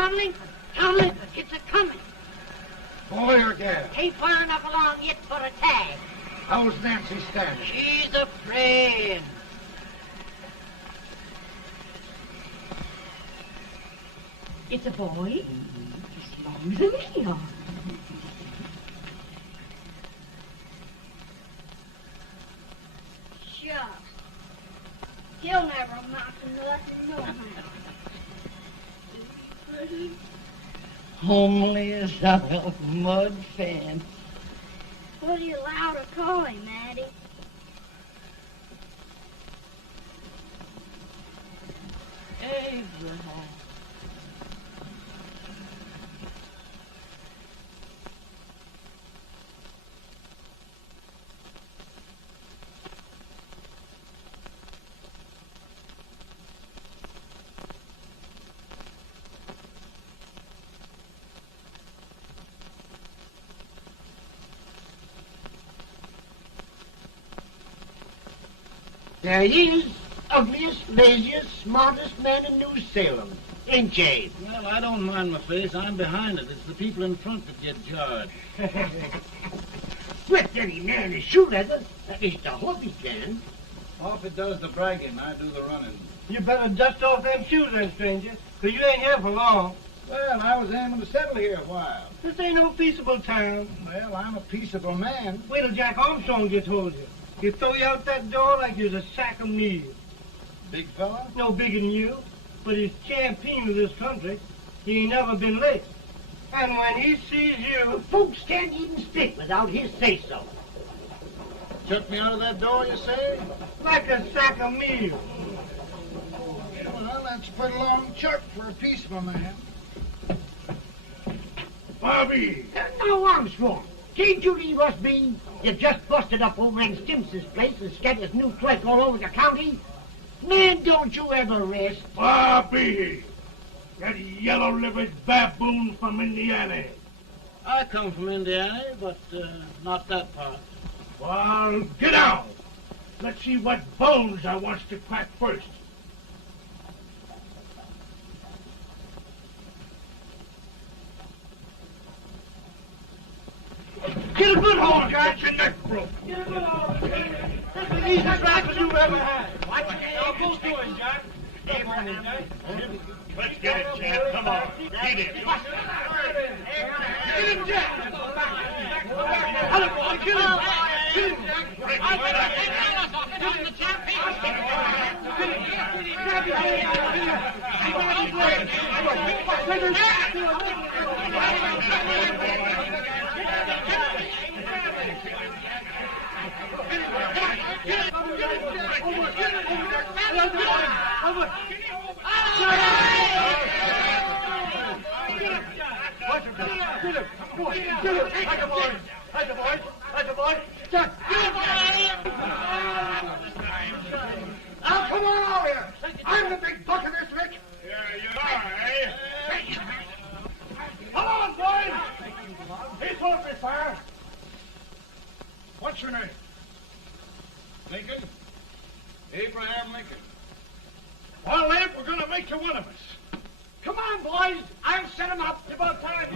Conley, Conley, it's a-coming. Boy or gal? Ain't far enough along yet for a tag. How's Nancy standing? She's a praying. It's a boy. As long as a me are. Shucks. He'll never amount to nothing, no how. Pretty. Homely as a mud fan. What do you allow to call him, Maddie? Abraham. There he is, ugliest, laziest, smartest man in New Salem. Ain't Jade? Well, I don't mind my face. I'm behind it. It's the people in front that get jarred. With any man is shoe leather, at least I hope he can. Off it does the bragging. I do the running. You better dust off them shoes then, stranger, 'cause you ain't here for long. Well, I was aiming to settle here a while. This ain't no peaceable town. Well, I'm a peaceable man. Wait till Jack Armstrong gets hold of you. He'll throw you out that door like you're a sack of meal. Big fella? No bigger than you, but he's champion of this country. He ain't never been late. And when he sees you... Folks can't even speak without his say-so. Chuck me out of that door, you say? like a sack of meal. Well, that's a pretty long chirp for a peaceful man. Bobby! Now, Armstrong, can't you leave us be? You've just busted up old man Stimps's place and scattered new clerk all over the county. Man, don't you ever rest. Bobby! That yellow-livered baboon from Indiana. I come from Indiana, but not that part. Well, get out. Let's see what bones I wants to crack first. Get a good hold, Jack. Get your neck broke. Get a good hold. That's the easiest rifle you've ever had. Watch it. Now, go to it, Jack. Come on, Jack. Let's get it, Chad. Come on. Get it. Get him, Jack. Hello, boy. Get him. Get him, Jack. Get him, Jack. Now, come on over here. I'm the big buck of this lick. Yeah, you are, eh? Come on, boys. He's supposed to be fire. What's your name? Lincoln? Abraham Lincoln. Well, Lamp, we're going to make you one of us. Come on, boys. I'll set him up. It's about time.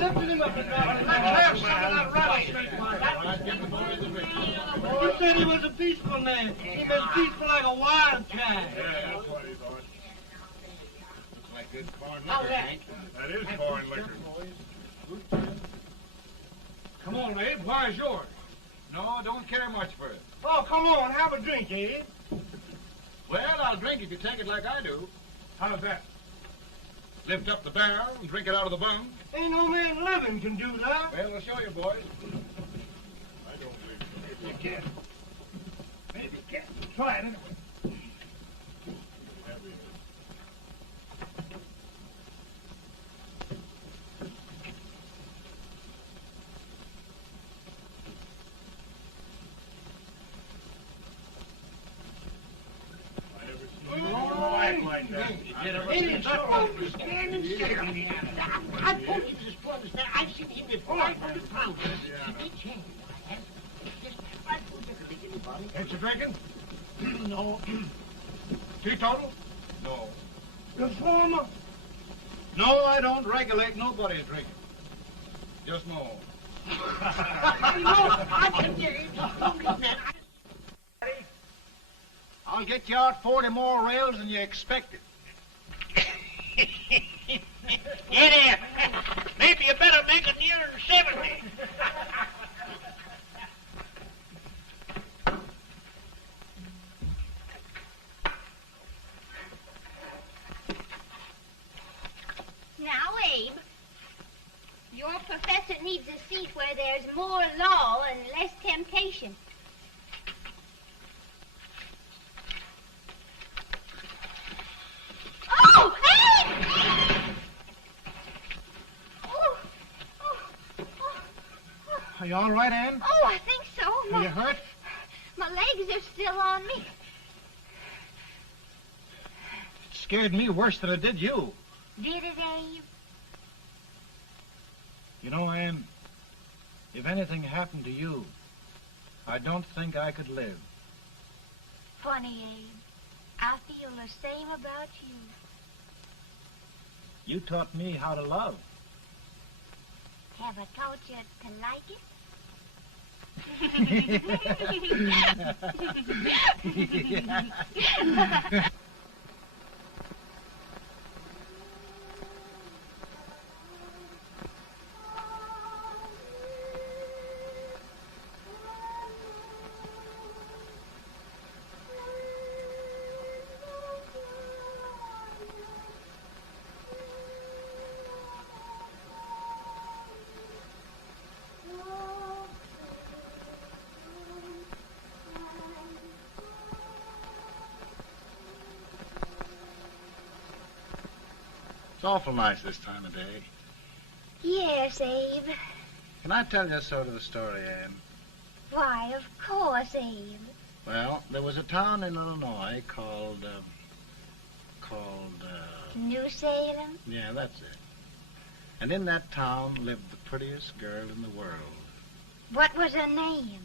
Lifted him up and down. Let's have some of that rattlesnake. He said he was a peaceful man. He was peaceful like a wild cat. Yeah, that's what he thought. Looks like good corn How's liquor, that? Hank. That is foreign liquor. Come on, Abe. Where's yours? No, don't care much for it. Oh, come on. Have a drink, Abe. Well, I'll drink if you take it like I do. How's that? Lift up the barrel and drink it out of the bung. Ain't no man living can do that. Well, I'll show you, boys. I don't believe it. You can. Maybe you can. Try it anyway. Act like that. Ain't supposed to stand and stare on the end. I told you this was that. I've seen him before. 500 pounds. Each hand. I told you to make anybody. Ain't you drinking? No. Teetotal? No. Reformer? No, I don't regulate nobody's drinking. Just no. No, I can get it. I'll get you out 40 more rails than you expected. Get in. Maybe you better make it nearer 70. Now, Abe, your professor needs a seat where there's more law and less temptation. Oh, Abe! Are you all right, Ann? Oh, I think so. Are you hurt? My legs are still on me. It scared me worse than it did you. Did it, Abe? You know, Ann, if anything happened to you, I don't think I could live. Funny, Abe. I feel the same about you. You taught me how to love. Have I taught you to like it? It's awful nice this time of day. Yes, Abe. Can I tell you sort of a story, Ann? Why, of course, Abe. Well, there was a town in Illinois called, New Salem? yeah, that's it. And in that town lived the prettiest girl in the world, What was her name?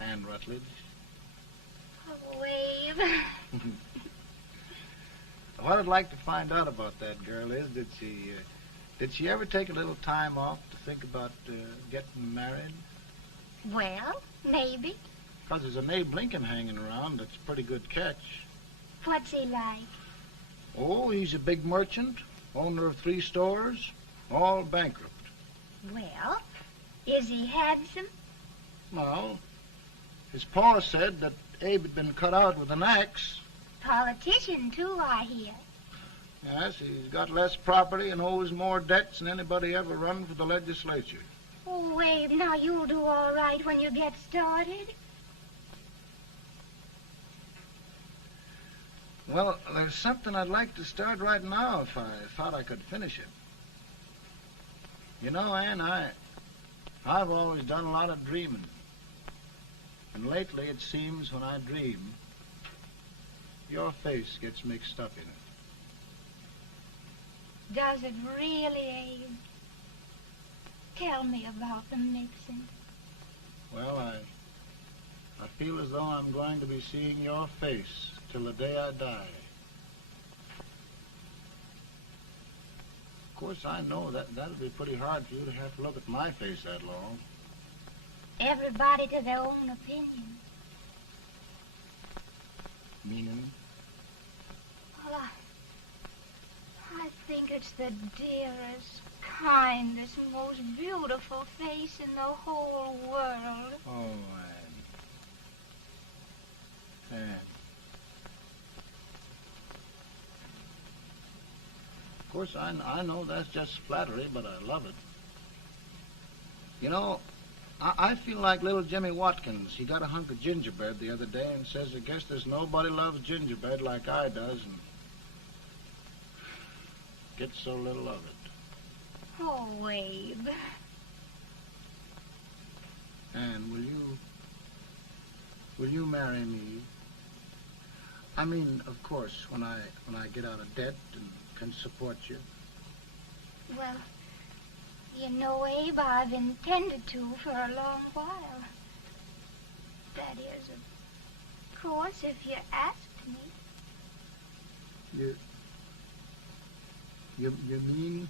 Ann Rutledge. Oh, Abe. What I'd like to find out about that girl is, did she ever take a little time off to think about getting married? Well, maybe. Because there's an Abe Lincoln hanging around that's a pretty good catch. What's he like? Oh, he's a big merchant, owner of 3 stores, all bankrupt. Well, is he handsome? Well, his pa said that Abe had been cut out with an axe. Politician, too, I hear. Yes, he's got less property and owes more debts than anybody ever run for the legislature. Oh, Abe, now you'll do all right when you get started. Well, there's something I'd like to start right now if I thought I could finish it. You know, Ann, I've always done a lot of dreaming. And lately it seems when I dream, your face gets mixed up in it. Does it really, Abe? Tell me about the mixing. Well, I feel as though I'm going to be seeing your face till the day I die. Of course, I know that'd be pretty hard for you to have to look at my face that long. Everybody to their own opinion. Meaning? Well, I think it's the dearest, kindest, most beautiful face in the whole world. Oh, Ann. Of course, I know that's just flattery, but I love it. You know, I feel like little Jimmy Watkins. He got a hunk of gingerbread the other day and says, I guess there's nobody loves gingerbread like I does, and gets so little of it. Oh, Abe. And will you marry me? I mean, of course, when I get out of debt and can support you. Well, you know, Abe, I've intended to for a long while. That is, of course, if you asked me. You mean?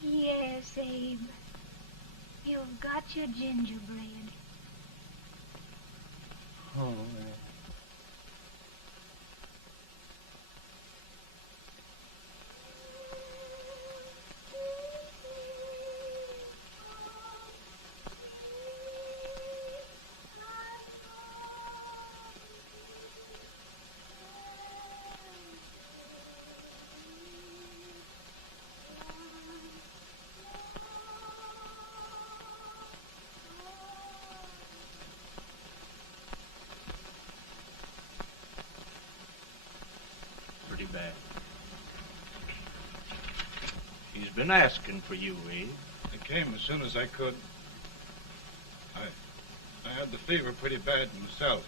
Yes, Abe. You've got your gingerbread. Oh, Pretty bad. He's been asking for you, Abe. I came as soon as I could. I had the fever pretty bad myself.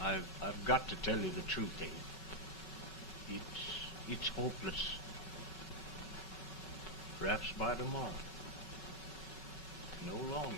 I've got to tell you the truth, Abe. It's hopeless. Perhaps by tomorrow. No longer.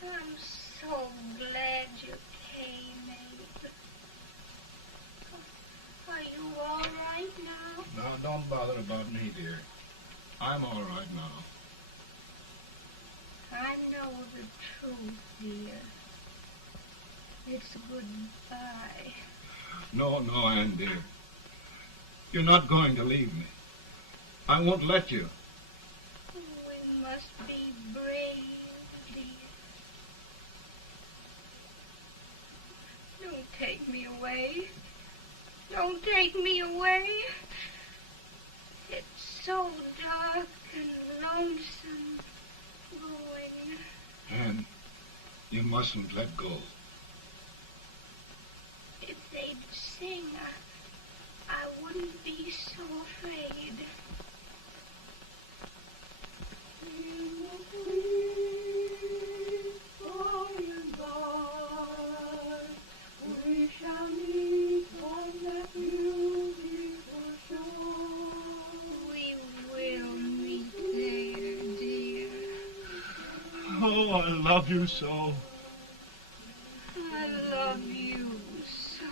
I'm so glad you came, Abe. Are you all right now? No, don't bother about me, dear. I'm all right now. I know the truth, dear. It's goodbye. No, Ann, dear. You're not going to leave me. I won't let you. We must be brave, dear. Don't take me away. Don't take me away. It's so dark and lonesome going. Ann, you mustn't let go. If they'd sing, I wouldn't be so afraid. We shall meet on that beautiful shore. We will meet there, dear. Oh, I love you so. I love you so.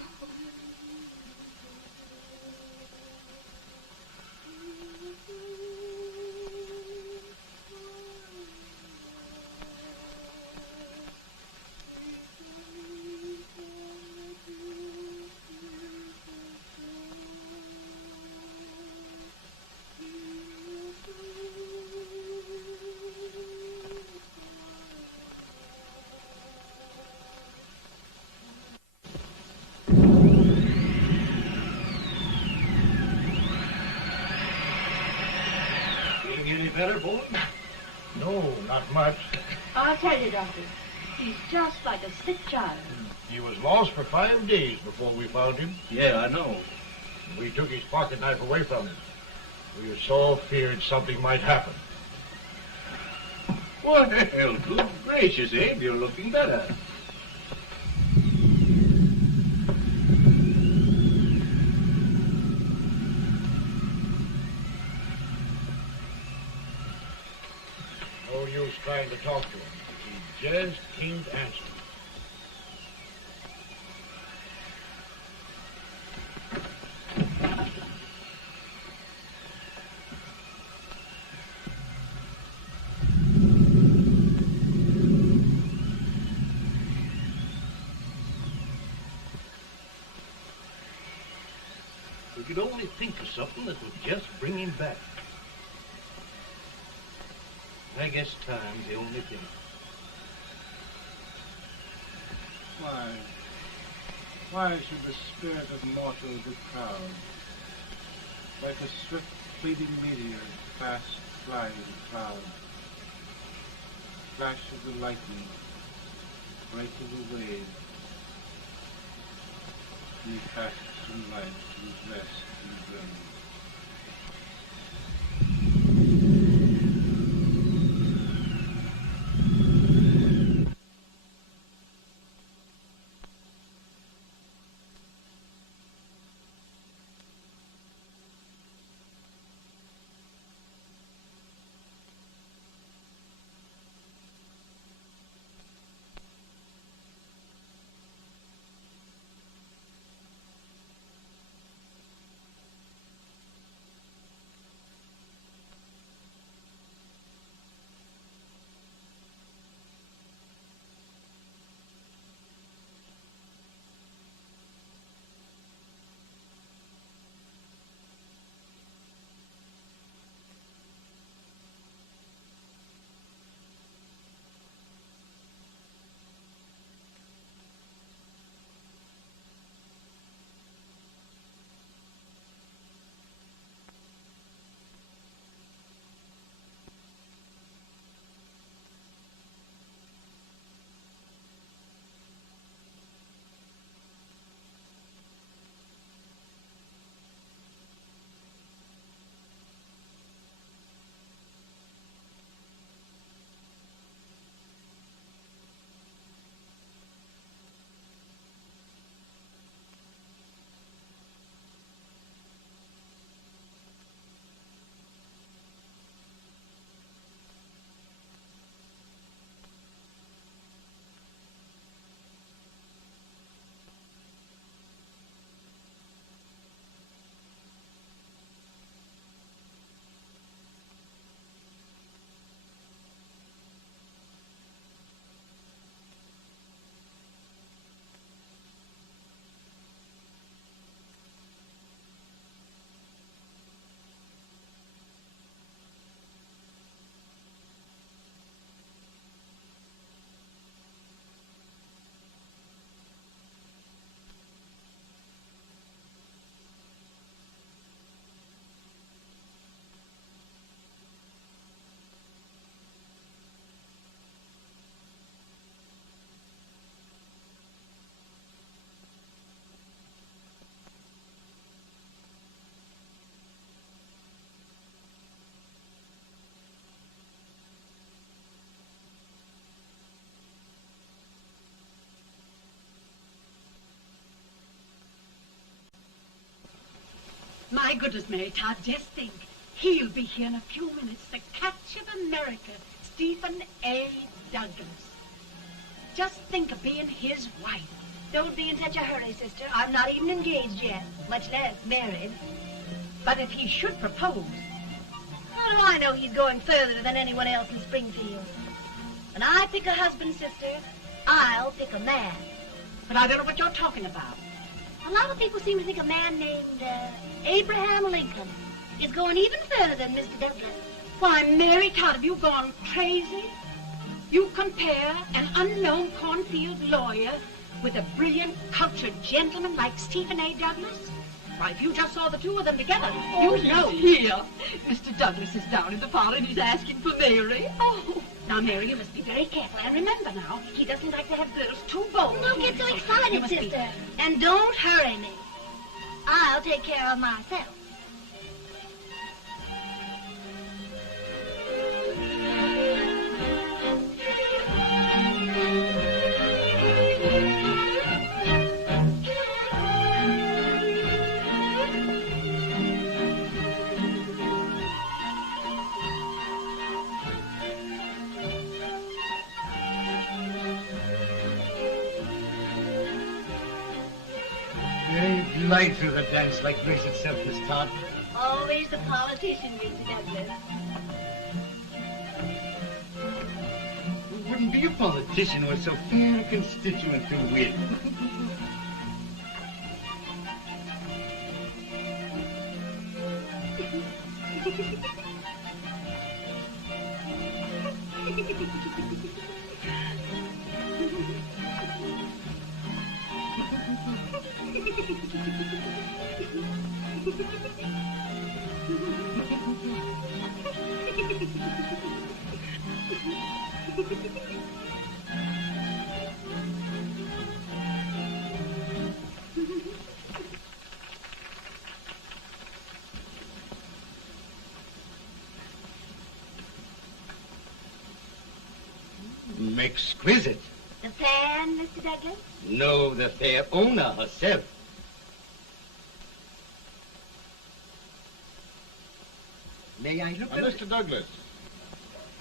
Feeling any better, boy? No, not much. I'll tell you, Doctor. He's just like a sick child. He was lost for 5 days before we found him. Yeah, I know. We took his pocket knife away from him. We were so feared something might happen. Well, good gracious, Abe, you're looking better. No use trying to talk to him. He just can't answer. We could only think of something that would just bring him back. I guess time's the only thing. Why should the spirit of mortal be proud? Like a swift fleeting meteor, fast flying cloud. Flash of the lightning, break of the wave. he fasts from light to rest and burn. My goodness, Mary Todd, just think. He'll be here in a few minutes. The catch of America, Stephen A. Douglas. Just think of being his wife. Don't be in such a hurry, sister. I'm not even engaged yet, much less married. But if he should propose... How do I know he's going further than anyone else in Springfield? When I pick a husband, sister, I'll pick a man. But I don't know what you're talking about. A lot of people seem to think a man named Abraham Lincoln is going even further than Mr. Douglas. Why, Mary Todd, have you gone crazy? You compare an unknown cornfield lawyer with a brilliant, cultured gentleman like Stephen A. Douglas? Why, if you just saw the two of them together, you'd know. Here. Mr. Douglas is down in the parlor and he's asking for Mary. Oh. Now, Mary, you must be very careful. And remember now, he doesn't like to have girls too bold. Don't get so excited, sister. And don't hurry me. I'll take care of myself. Glide through the dance like grace itself, Miss Todd. Always the politician, Mr. Douglas. It wouldn't be a politician with so fair a constituent to win. Exquisite. The fan, Mr. Douglas? No, the fair owner herself. May I look at it? Mr. Douglas,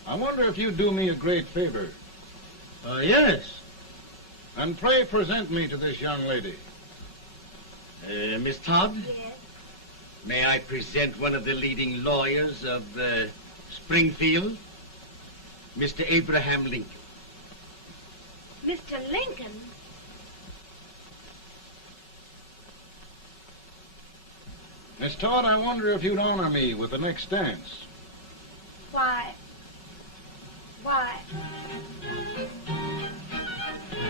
I wonder if you'd do me a great favor. Yes. And pray present me to this young lady. Miss Todd? Yes. May I present one of the leading lawyers of Springfield, Mr. Abraham Lincoln. Mr. Lincoln? Miss Todd, I wonder if you'd honor me with the next dance. Why,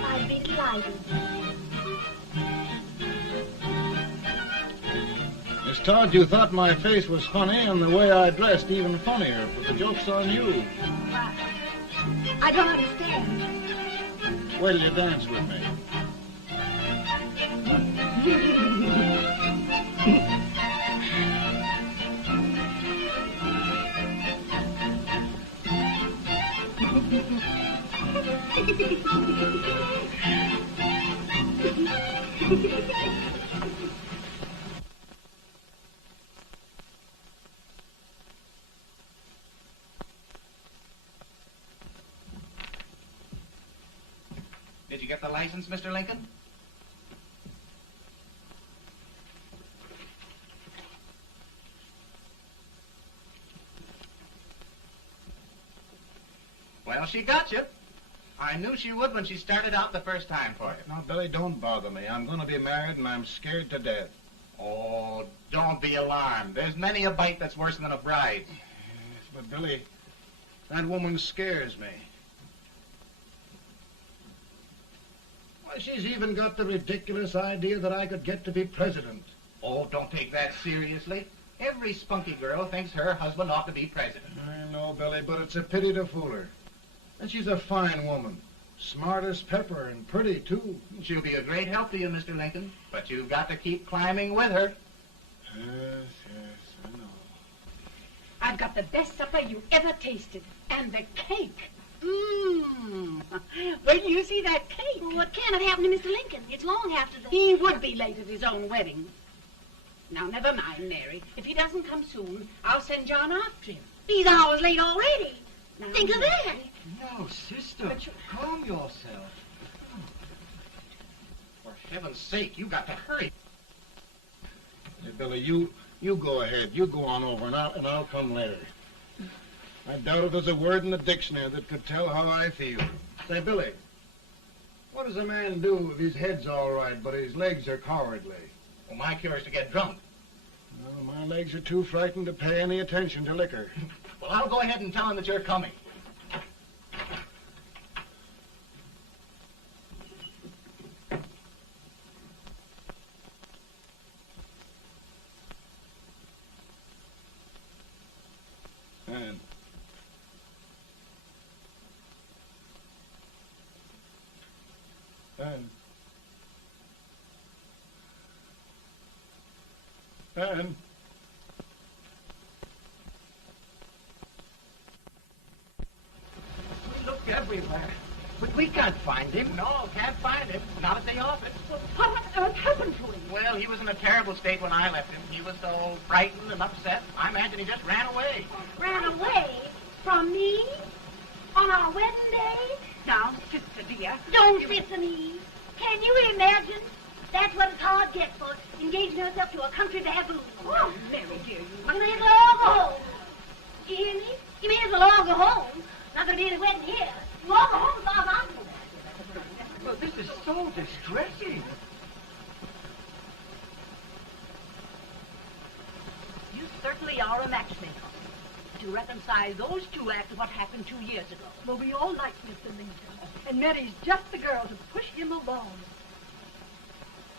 I'd be delighted. Miss Todd, you thought my face was funny and the way I dressed even funnier, but the joke's on you. Why, I don't understand. Will you dance with me? Did you get the license, Mr. Lincoln? Well, she got you. I knew she would when she started out the first time for you. Now, Billy, don't bother me. I'm going to be married and I'm scared to death. Oh, don't be alarmed. There's many a bite that's worse than a bride. Yes, but Billy, that woman scares me. Why, she's even got the ridiculous idea that I could get to be president. Oh, don't take that seriously. Every spunky girl thinks her husband ought to be president. I know, Billy, but it's a pity to fool her. And she's a fine woman. Smart as pepper and pretty, too. She'll be a great help to you, Mr. Lincoln, but you've got to keep climbing with her. Yes, I know. I've got the best supper you ever tasted. And the cake. Mmm. When you see that cake. Well, what can have happened to Mr. Lincoln? It's long after the... He would be late at his own wedding. Now, never mind, Mary. If he doesn't come soon, I'll send John after him. He's hours late already. Now, Think of that. No, sister. Calm yourself. For heaven's sake, you got to hurry. Hey, Billy, you go ahead. You go on over, and I'll come later. I doubt if there's a word in the dictionary that could tell how I feel. Say, Billy, what does a man do if his head's all right, but his legs are cowardly? Well, my cure is to get drunk. Well, my legs are too frightened to pay any attention to liquor. Well, I'll go ahead and tell him that you're coming. And We looked everywhere, but we can't find him. No, can't find him. Not at the office. Well, what on earth happened to him? Well, he was in a terrible state when I left him. He was so frightened and upset. I imagine he just ran away. Ran away from me on our wedding day? Now, sister dear. Don't sister me. Can you imagine? That's what a card gets for engaging herself to a country baboon. Oh, Mary dear, you You may as well all go home. Do you hear me? You may as well all go home. Not going to be any wedding here. You all go home as far as I'm concerned. Well, this is so distressing. You certainly are a matchmaker. To reconcile those two after what happened 2 years ago. Well, we all like Mr. Lincoln. And Mary's just the girl to push him along.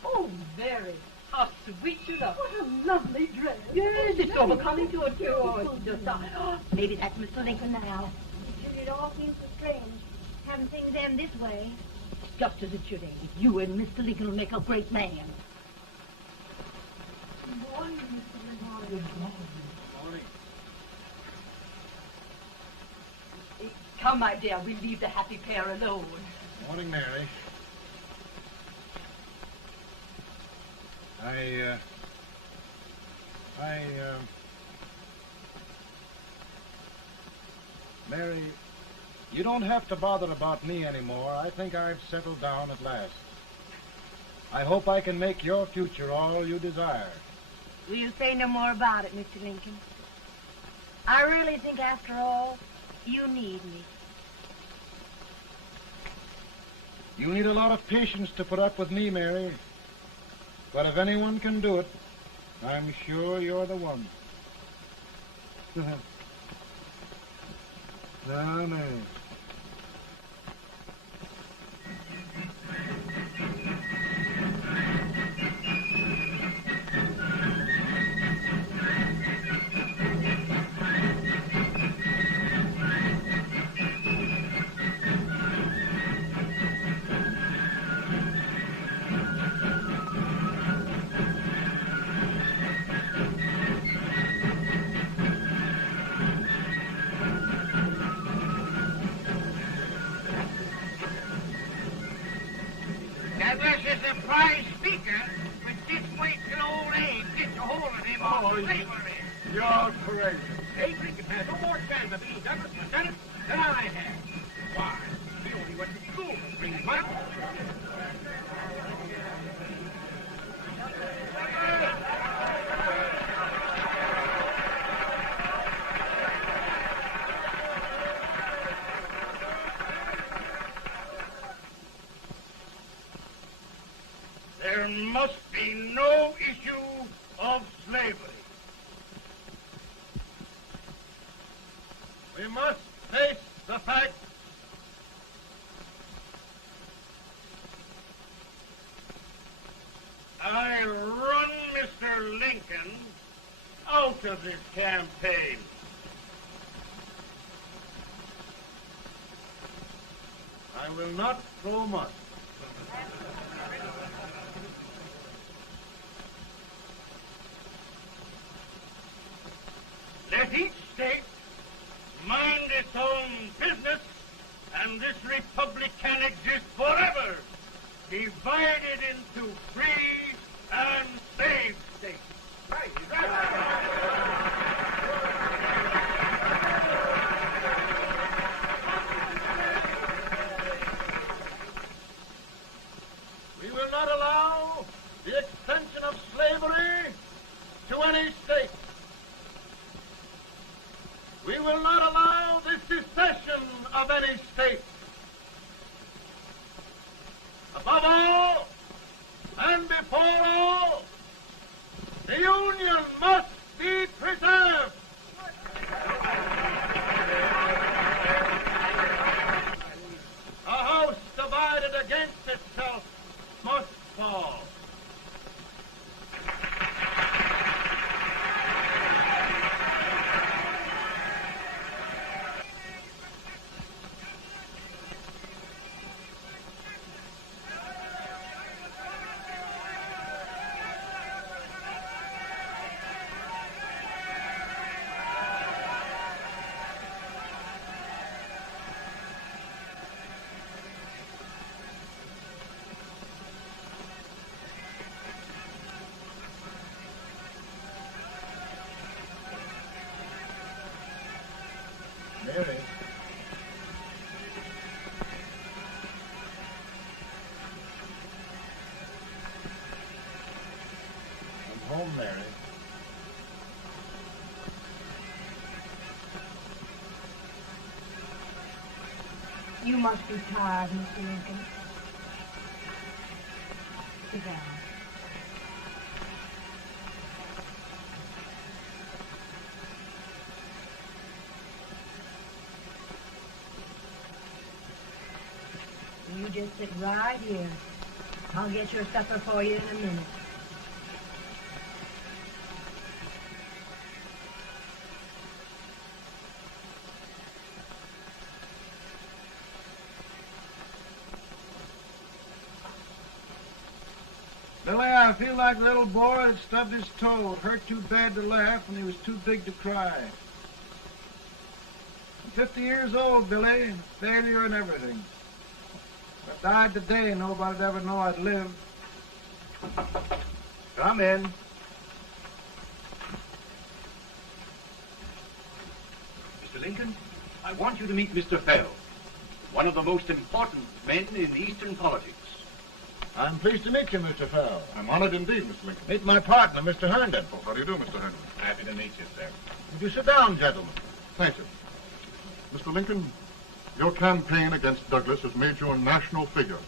Oh, Mary, how sweet you look. What a lovely dress. Yes, it's overcoming to it, too. Oh, it's just, maybe that's Mr. Lincoln now. It all seems so strange, having things end this way. Just as it should end. You and Mr. Lincoln will make a great man. Good morning, Mr. Lincoln. Good morning. Come, my dear, we'll leave the happy pair alone. Morning, Mary. Mary, you don't have to bother about me anymore. I think I've settled down at last. I hope I can make your future all you desire. Will you say no more about it, Mr. Lincoln? I really think, after all, you need me. You need a lot of patience to put up with me, Mary. But if anyone can do it, I'm sure you're the one. No, no. Douglas is a prize speaker, but just wait till old Abe gets a hold of him on slavery. You're crazy. Abe Lincoln has no more chance of being Douglas Lieutenant than I have. Why, he only went to school for 3 months. There must be no issue of slavery. We must face the fact I run Mr. Lincoln out of this campaign. I will not throw much. Let each state mind its own business, and this republic can exist forever, divided into free and slave states. Right. We will not allow the extension of slavery to any state. We will not allow the secession of any state. Above all, and before all, the Union must be preserved. A house divided against itself must fall. Mary. I'm home, Mary. You must be tired, Mr. Lincoln. Sit down. You just sit right here. I'll get your supper for you in a minute. Billy, I feel like a little boy that stubbed his toe. It hurt too bad to laugh, and he was too big to cry. 50 years old, Billy. Failure and everything. If I died today, nobody'd ever know I'd lived. Come in. Mr. Lincoln, I want you to meet Mr. Fell, one of the most important men in Eastern politics. I'm pleased to meet you, Mr. Fell. I'm honored indeed, Mr. Lincoln. Meet my partner, Mr. Herndon. Oh, how do you do, Mr. Herndon? Happy to meet you, sir. Would you sit down, gentlemen? Thank you. Mr. Lincoln, your campaign against Douglas has made you a national figure.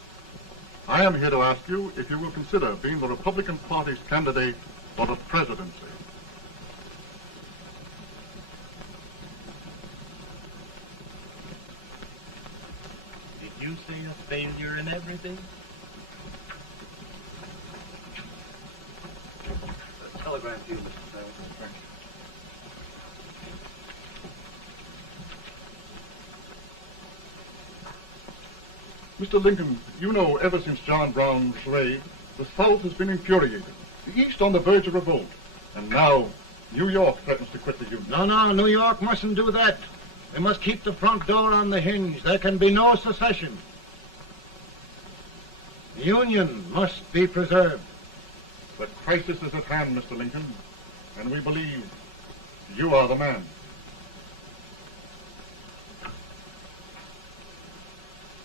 I am here to ask you if you will consider being the Republican Party's candidate for the presidency. Did you say a failure in everything? A telegram to you, Mr. Fell. Thank you. Mr. Lincoln, you know ever since John Brown was slain, the South has been infuriated, the East on the verge of revolt, and now New York threatens to quit the Union. No, New York mustn't do that. They must keep the front door on the hinge. There can be no secession. The Union must be preserved. The crisis is at hand, Mr. Lincoln, and we believe you are the man.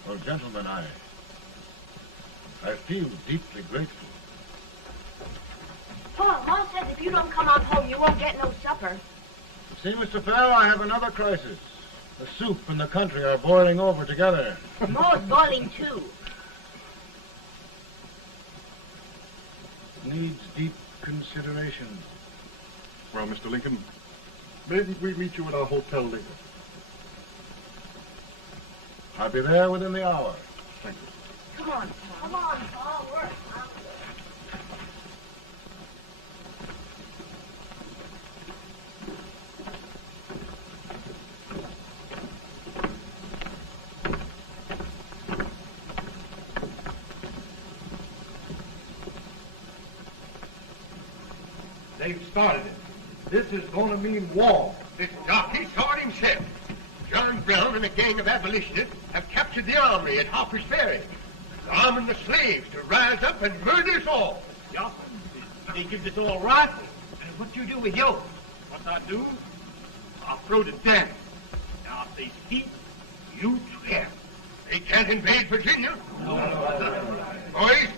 Well, gentlemen, I feel deeply grateful. Pa, Ma says if you don't come on home, you won't get no supper. You see, Mr. Fell, I have another crisis. The soup and the country are boiling over together. Ma's boiling too. Needs deep consideration. Well, Mr. Lincoln, maybe we meet you at our hotel later. I'll be there within the hour. Thank you. Come on, Pa. Come on, Pa. Work. They've started it. This is going to mean war. This jockey saw it himself. John Brown and a gang of abolitionists have captured the armory at Harper's Ferry, arming the slaves to rise up and murder us all. Yeah, they give this all right. And what you do with yours? What I do? I'll throw it down. Now, if they speak, you swear. They can't invade Virginia. Boys,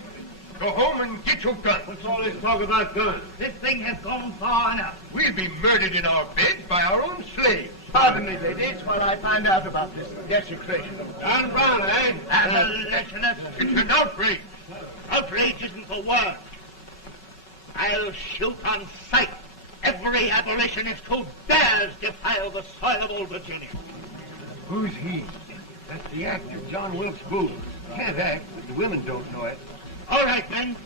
go home and get your guns. What's all this talk about guns? This thing has gone far enough. We'll be murdered in our beds by our own slaves. Pardon me, ladies, while I find out about this desecration. John Brown, eh? Abolitionist. It's an outrage. Outrage isn't the word. I'll shoot on sight every abolitionist who dares defile the soil of old Virginia. Who's he? That's the actor, John Wilkes Booth. Can't act, but the women don't know it. All right, men.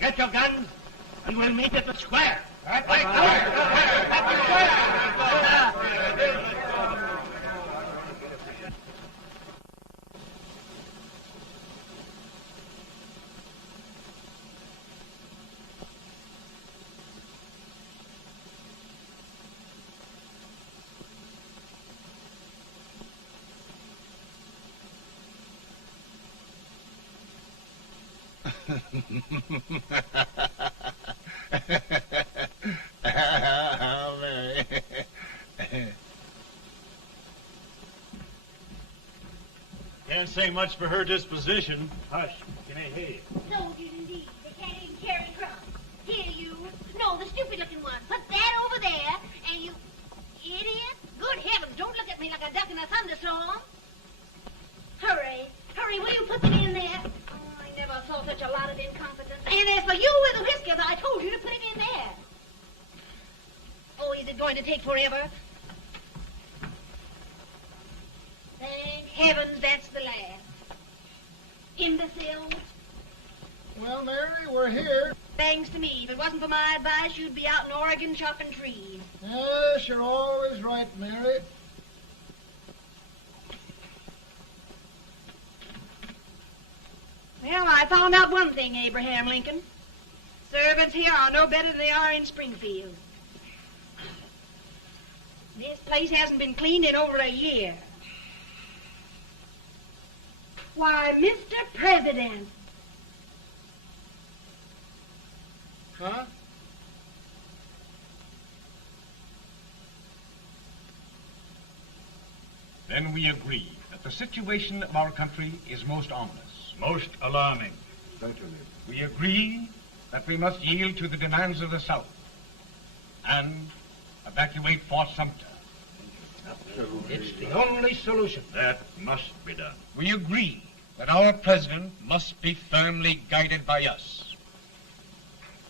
Get your guns, and we'll meet at the square. At the How merry. Can't say much for her disposition. Hush, can I hear you? Soldiers indeed. They can't even carry crumbs. Here, you. No, the stupid-looking one. Put that over there, and you... Idiot. Good heavens, don't look at me like a duck in a thunderstorm. Hurry. Hurry, will you put them in there? Oh, I never saw such a lot of incompetence. And as for you with the whiskers, I told you to put it in there. Oh, is it going to take forever? Thank heavens that's the last. Imbeciles. Well, Mary, we're here. Thanks to me. If it wasn't for my advice, you'd be out in Oregon chopping trees. Yes, you're always right, Mary. Well, I found out one thing, Abraham Lincoln. Servants here are no better than they are in Springfield. This place hasn't been cleaned in over a year. Why, Mr. President. Huh? Then we agree that the situation of our country is most ominous. Most alarming. Certainly. We agree that we must yield to the demands of the South and evacuate Fort Sumter. It's the only solution. That must be done. We agree that our president must be firmly guided by us.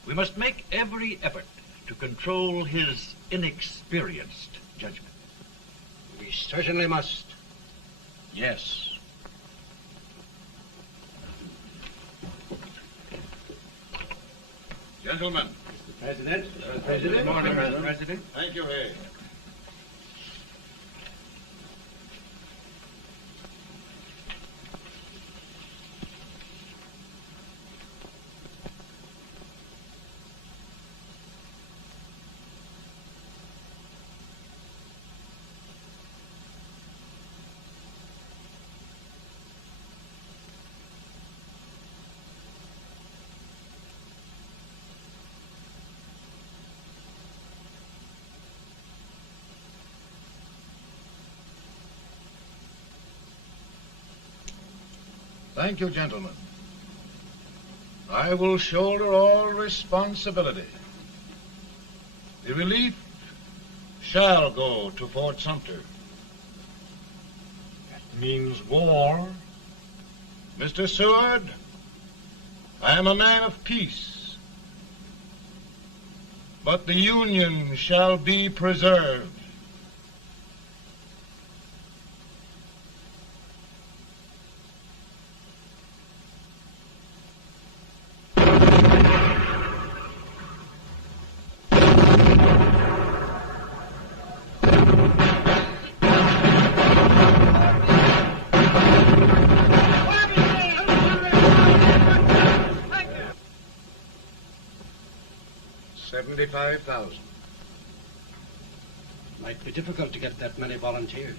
We must make every effort to control his inexperienced judgment. We certainly must. Yes. Gentlemen. Mr. President. Good morning, Mr. President. Thank you, Hay. Thank you, gentlemen. I will shoulder all responsibility. The relief shall go to Fort Sumter. That means war. Mr. Seward, I am a man of peace, but the Union shall be preserved. $75,000. Might be difficult to get that many volunteers.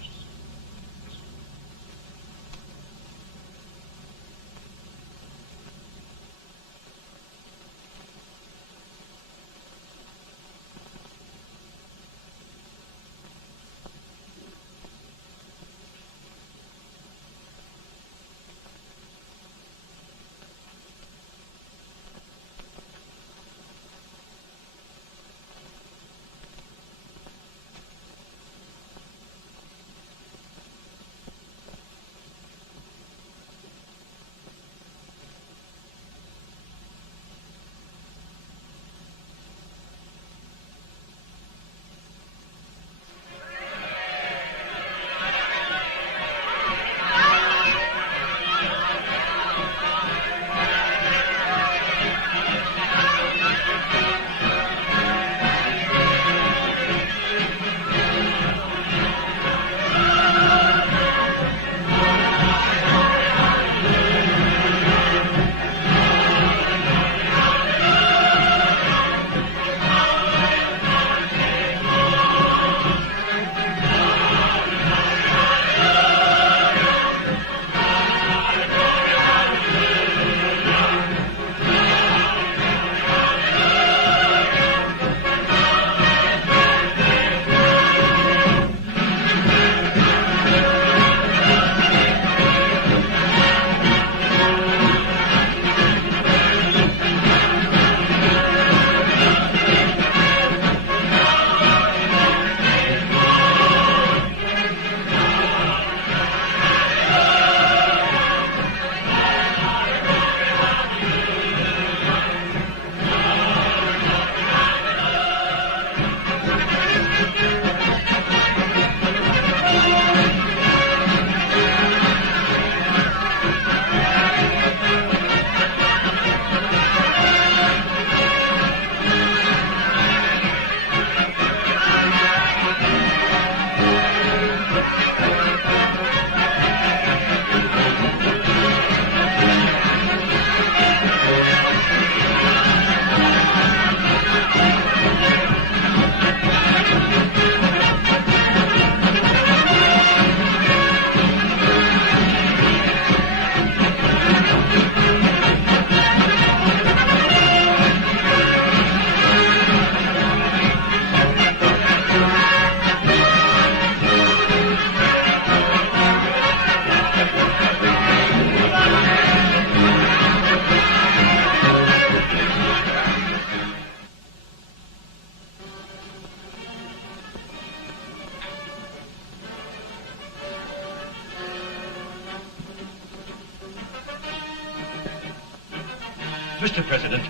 Mr. President,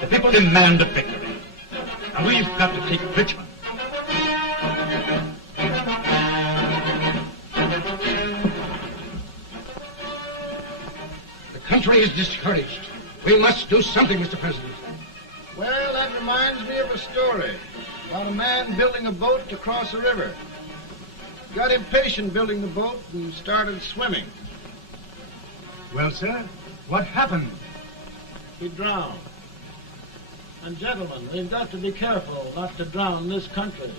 the people demand a victory. And we've got to take Richmond. The country is discouraged. We must do something, Mr. President. Well, that reminds me of a story about a man building a boat to cross a river. Got impatient building the boat and started swimming. Well, sir, what happened? He drowned. And gentlemen, we've got to be careful not to drown this country.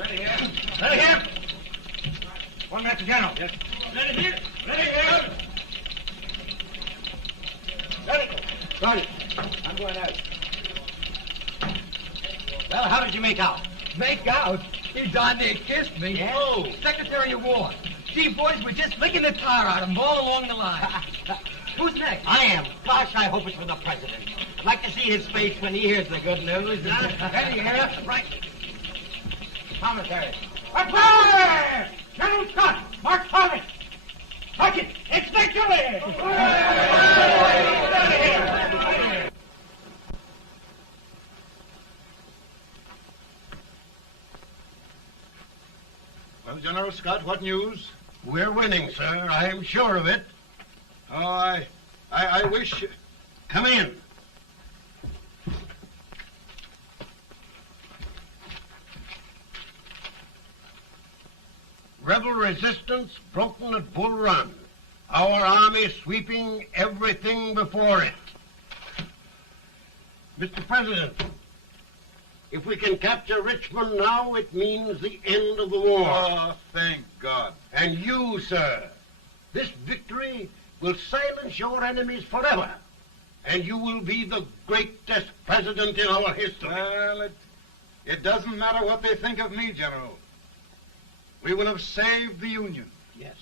Ready here. Ready here. 1 minute to General. Yes. Ready here. Ready here. Ready. Sergeant, I'm going out. Well, how did you make out? Make out? He darn near kissed me. Yeah? Oh, Secretary of War. Gee, boys, we're just licking the tar out of him all along the line. Who's next? I am. Gosh, I hope it's for the president. I'd like to see his face when he hears the good news. Ready here. Right. Commissary. Fire! General Scott, march target. Sergeant, it's victory! Well, General Scott, what news? We're winning, sir. I'm sure of it. Oh, I wish... Come in. Rebel resistance broken at Bull Run. Our army sweeping everything before it. Mr. President, if we can capture Richmond now, it means the end of the war. Oh, thank God. And you, sir, this victory will silence your enemies forever. And you will be the greatest president in our history. Well, it doesn't matter what they think of me, General. We will have saved the Union. Yes.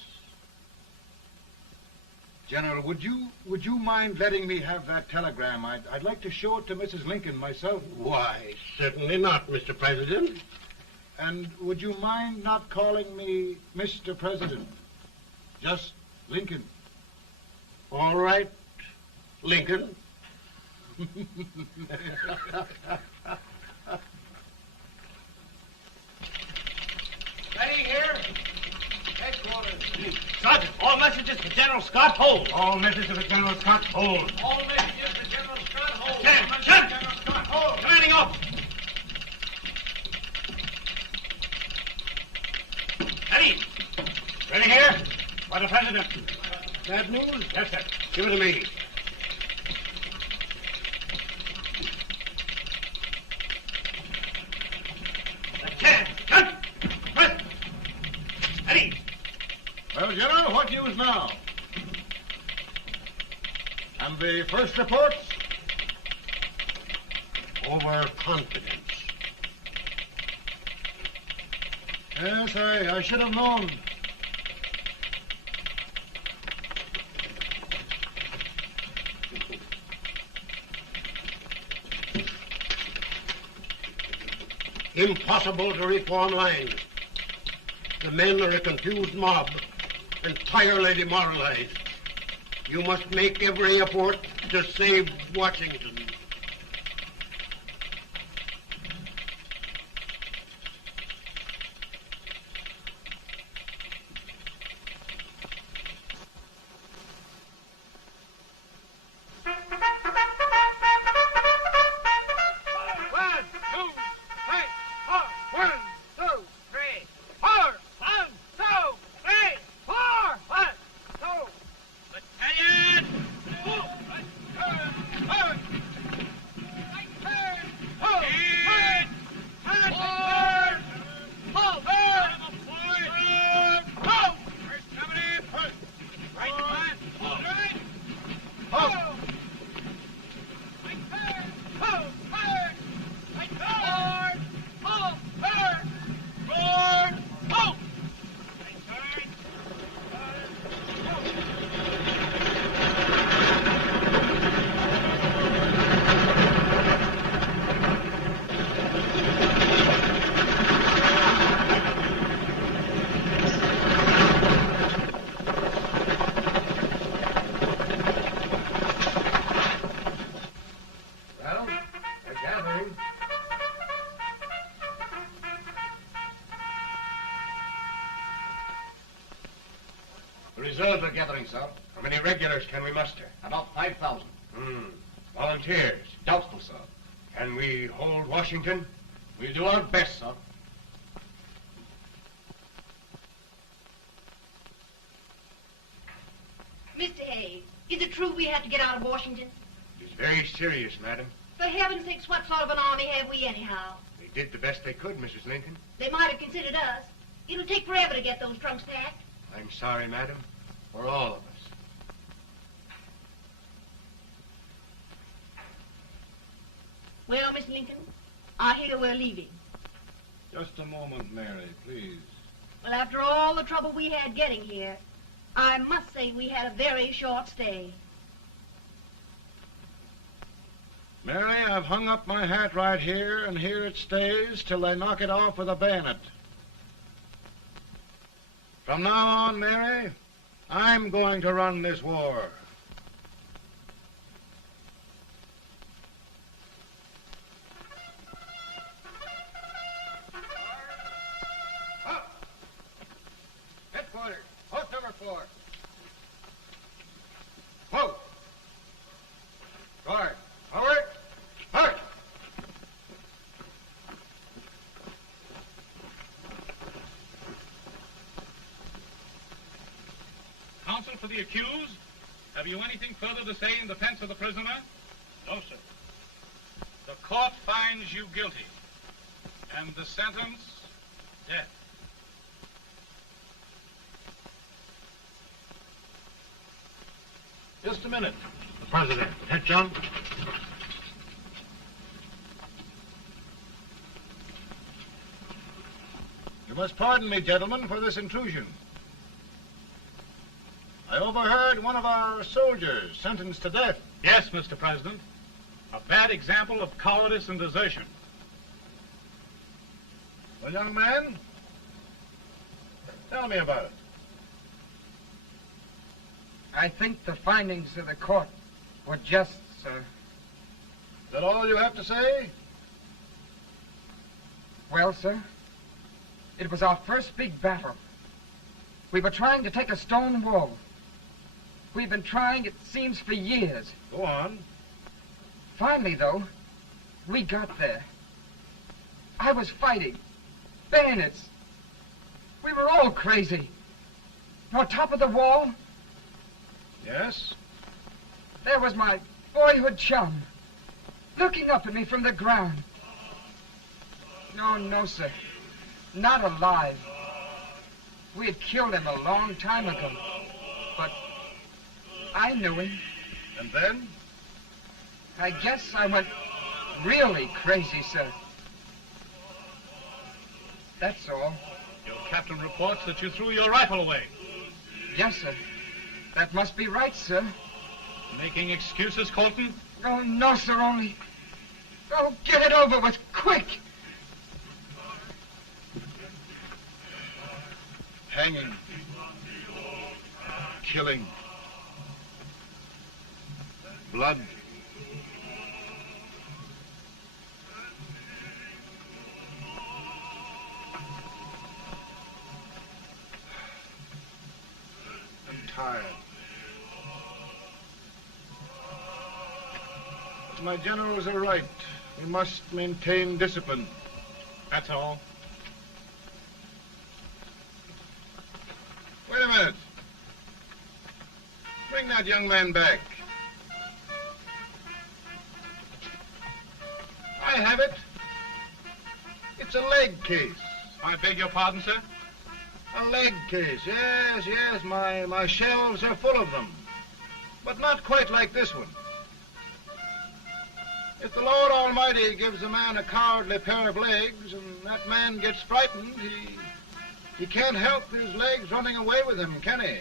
General, would you mind letting me have that telegram? I'd like to show it to Mrs. Lincoln myself. Why, certainly not, Mr. President. And would you mind not calling me Mr. President? Just Lincoln. All right, Lincoln. Ready here. Headquarters. Sergeant, all messages to General Scott, hold. All messages to General Scott, hold. All messages to General Scott, hold. Shut! General Scott, hold. Commanding up. Ready. Ready here. For the President. Bad news? Yes, sir. Give it to me. Well, General, what news now? And the first reports? Overconfidence. Yes, I should have known. Impossible to reform lines. The men are a confused mob, entirely demoralized. You must make every effort to save Washington. The reserves are gathering, sir. How many regulars can we muster? About 5,000. Volunteers? Doubtful, sir. Can we hold Washington? We'll do our best, sir. Mr. Hayes, is it true we have to get out of Washington? It's very serious, madam. For heaven's sakes, what sort of an army have we anyhow? They did the best they could, Mrs. Lincoln. They might have considered us. It'll take forever to get those trunks packed. I'm sorry, madam, for all of us. Well, Miss Lincoln, I hear we're leaving. Just a moment, Mary, please. Well, after all the trouble we had getting here, I must say we had a very short stay. Mary, I've hung up my hat right here, and here it stays till they knock it off with a bayonet. From now on, Mary, I'm going to run this war. Headquarters, post number 4. Whoa! Guard, forward, march! Counsel for the accused, have you anything further to say in defense of the prisoner? No, sir. The court finds you guilty, and the sentence, death. Just a minute. The President. Head, John. You must pardon me, gentlemen, for this intrusion. I overheard one of our soldiers sentenced to death. Yes, Mr. President. A bad example of cowardice and desertion. Well, young man, tell me about it. I think the findings of the court were just, sir. Is that all you have to say? Well, sir, it was our first big battle. We were trying to take a stone wall. We've been trying, it seems, for years. Go on. Finally, though, we got there. I was fighting. Bayonets. We were all crazy. On top of the wall, Yes? there was my boyhood chum, looking up at me from the ground. No, no, sir. Not alive. We had killed him a long time ago. But I knew him. And then? I guess I went really crazy, sir. That's all. Your captain reports that you threw your rifle away. Yes, sir. That must be right, sir. Making excuses, Colton? Oh, no, sir, only... Oh, get it over with, quick! Hanging. Killing. Blood. I'm tired. But my generals are right. We must maintain discipline. That's all. Wait a minute. Bring that young man back. I have it. It's a leg case. I beg your pardon, sir? A leg case, yes, yes. My shelves are full of them. But not quite like this one. If the Lord Almighty gives a man a cowardly pair of legs and that man gets frightened, he can't help his legs running away with him, can he?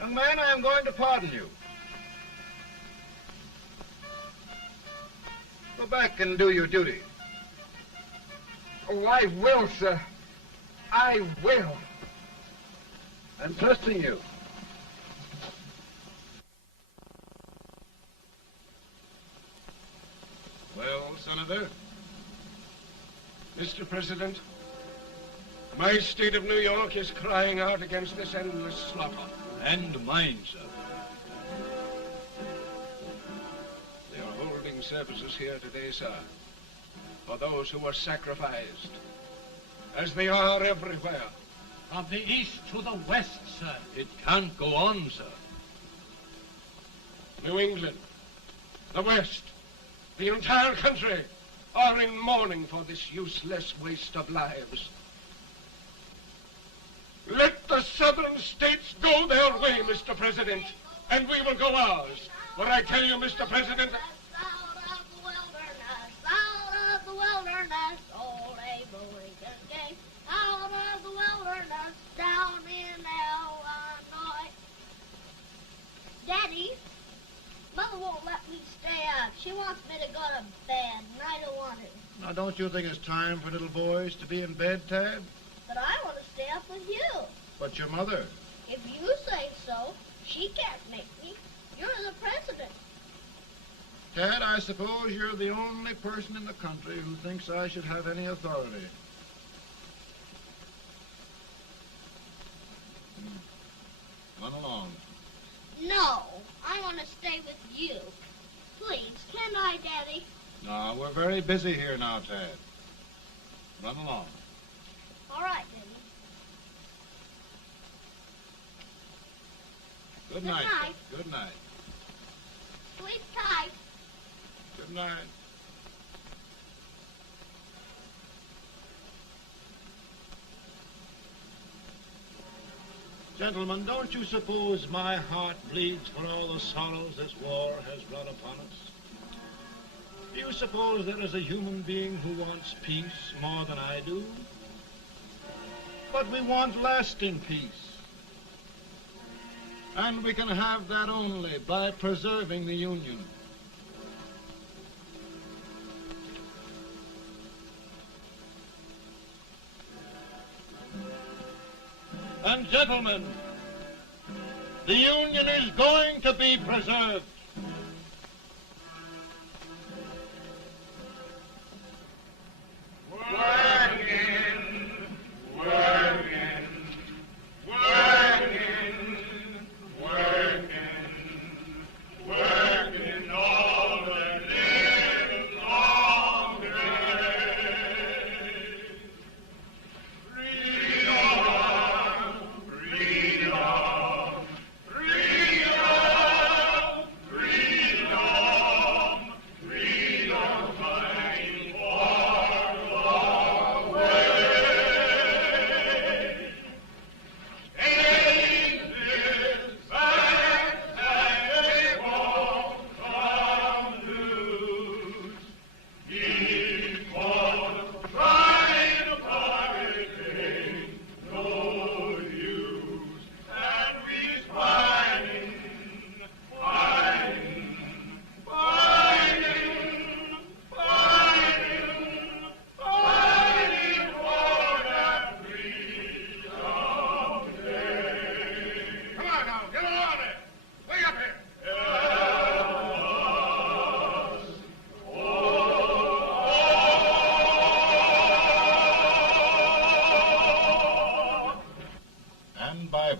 Young man, I am going to pardon you. Go back and do your duty. Oh, I will, sir. I will. I'm trusting you. Well, Senator? Mr. President, My state of New York is crying out against this endless slaughter. And mine, sir. They are holding services here today, sir, for those who were sacrificed, as they are everywhere. From the east to the west, sir. It can't go on, sir. New England, the West, the entire country are in mourning for this useless waste of lives. Let the southern states go their way, Mr. President, and we will go ours. For I tell you, Mr. President, Out of the wilderness, old Abraham Lincoln came. Out of the wilderness, down in Illinois. Daddy, Mother won't let me stay out. She wants me to go to bed, and I don't want to. Now, don't you think it's time for little boys to be in bed, Tad? But I want to stay up with you. But your mother. If you say so, she can't make me. You're the president. Tad, I suppose you're the only person in the country who thinks I should have any authority. Run along. No, I want to stay with you. Please, can I, Daddy? No, we're very busy here now, Tad. Run along. All right, Daddy. Good night. Good night. Good night. Sleep tight. Good night. Gentlemen, don't you suppose my heart bleeds for all the sorrows this war has brought upon us? Do you suppose there is a human being who wants peace more than I do? But we want lasting peace. And we can have that only by preserving the Union. And gentlemen, the Union is going to be preserved.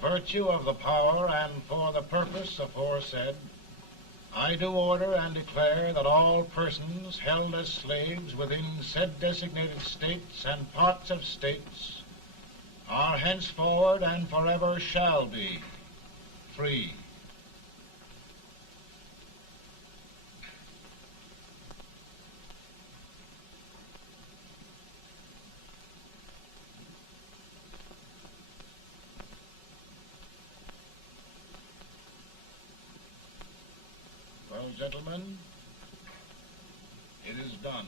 Virtue of the power and for the purpose aforesaid, I do order and declare that all persons held as slaves within said designated states and parts of states are henceforward and forever shall be free. Well, gentlemen, it is done.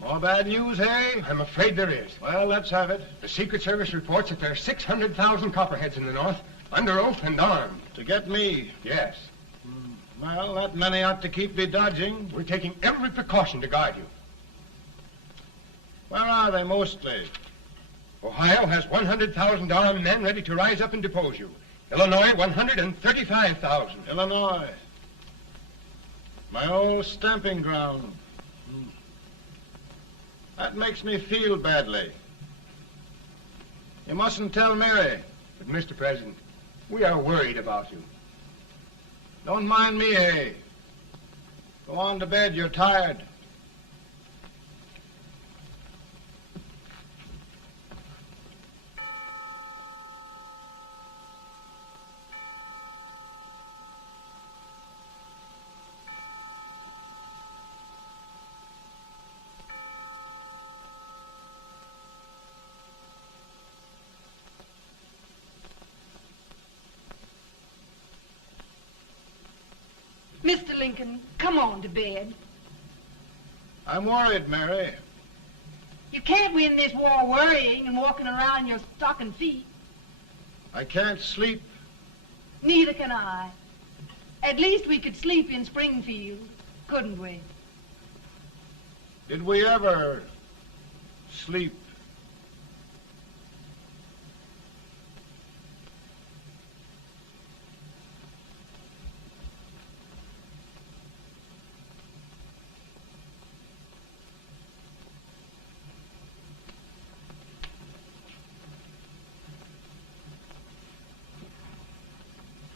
More bad news, eh? I'm afraid there is. Well, let's have it. The Secret Service reports that there are 600,000 Copperheads in the North, under oath and armed. To get me? Yes. Well, that many ought to keep me dodging. We're taking every precaution to guard you. Where are they mostly? Ohio has 100,000 armed men ready to rise up and depose you. Illinois, 135,000. Illinois. My old stamping ground. That makes me feel badly. You mustn't tell Mary. But, Mr. President, we are worried about you. Don't mind me, eh? Go on to bed, you're tired. Mr. Lincoln, come on to bed. I'm worried, Mary. You can't win this war worrying and walking around in your stocking feet. I can't sleep. Neither can I. At least we could sleep in Springfield, couldn't we? Did we ever sleep?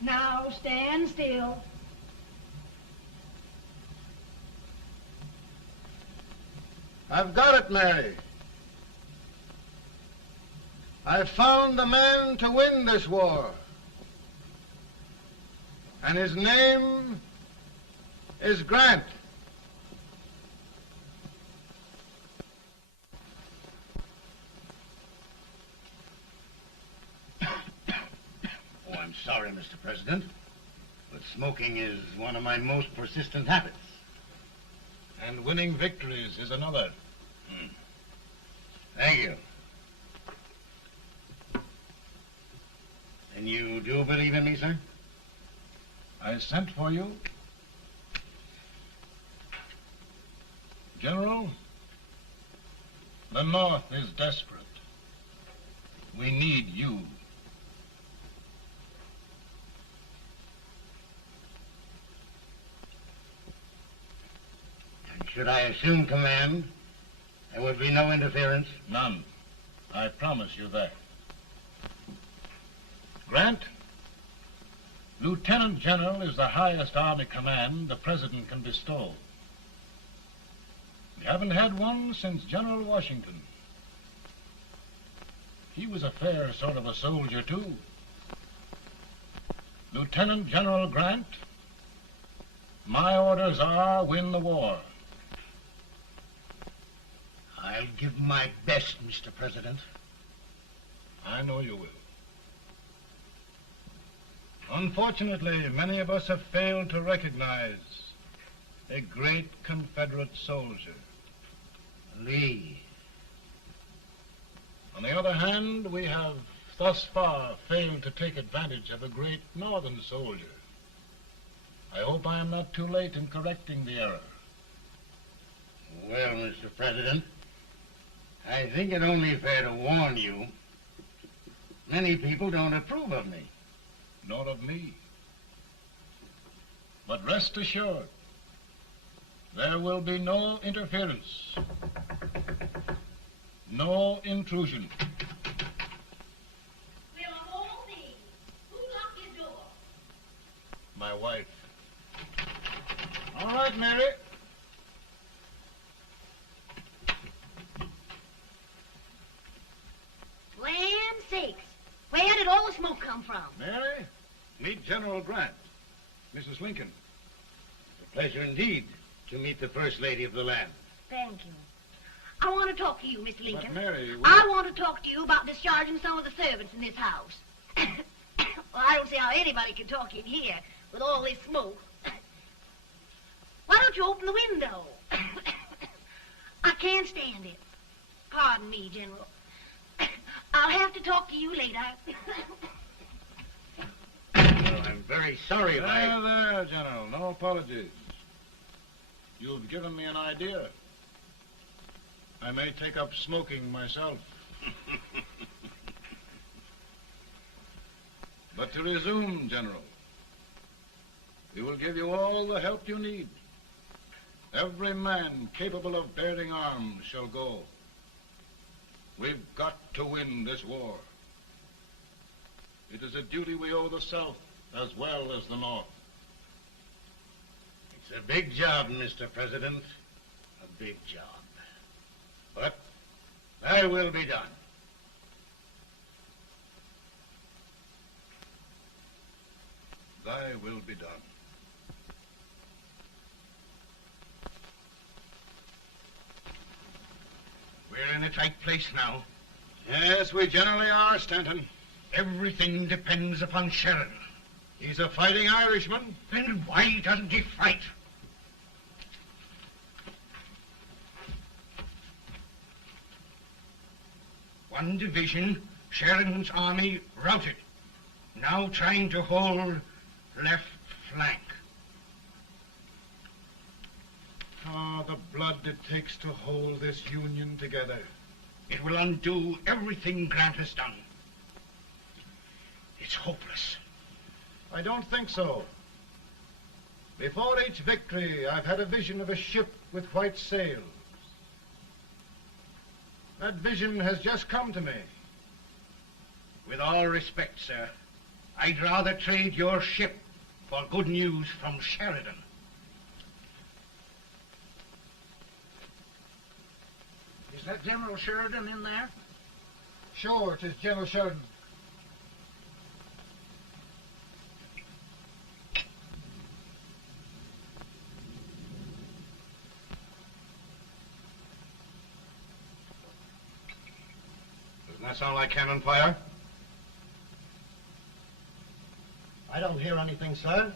Now stand still. I've got it, Mary. I've found the man to win this war. And his name is Grant. Oh, I'm sorry, Mr. President, but smoking is one of my most persistent habits. And winning victories is another. Thank you. And you do believe in me, sir? I sent for you. General, the North is desperate. We need you. And should I assume command, there would be no interference? None. I promise you that. Grant, Lieutenant General is the highest Army command the President can bestow. We haven't had one since General Washington. He was a fair sort of a soldier, too. Lieutenant General Grant, my orders are win the war. I'll give my best, Mr. President. I know you will. Unfortunately, many of us have failed to recognize a great Confederate soldier. Lee. On the other hand, we have thus far failed to take advantage of a great Northern soldier. I hope I am not too late in correcting the error. Well, Mr. President, I think it only fair to warn you. Many people don't approve of me. Nor of me. But rest assured, there will be no interference, no intrusion. Well, of all things, who locked your door? My wife. All right, Mary. Land sakes, where did all the smoke come from? Mary, meet General Grant, Mrs. Lincoln. A pleasure indeed to meet the First Lady of the land. Thank you. I want to talk to you, Mr. Lincoln. But Mary, I want to talk to you about discharging some of the servants in this house. Well, I don't see how anybody can talk in here with all this smoke. Why don't you open the window? I can't stand it. Pardon me, General. I'll have to talk to you later. Well, I'm very sorry if There, General. No apologies. You've given me an idea. I may take up smoking myself. But to resume, General, we will give you all the help you need. Every man capable of bearing arms shall go. We've got to win this war. It is a duty we owe the South as well as the North. It's a big job, Mr. President. A big job. But thy will be done. Thy will be done. We're in a tight place now. Yes, we generally are, Stanton. Everything depends upon Sheridan. He's a fighting Irishman. Then why doesn't he fight? One division, Sheridan's army, routed. Now trying to hold left flank. Ah, the blood it takes to hold this Union together. It will undo everything Grant has done. It's hopeless. I don't think so. Before each victory, I've had a vision of a ship with white sails. That vision has just come to me. With all respect, sir, I'd rather trade your ship for good news from Sheridan. Is that General Sheridan in there? Sure, it is General Sheridan. Doesn't that sound like cannon fire? I don't hear anything, sir.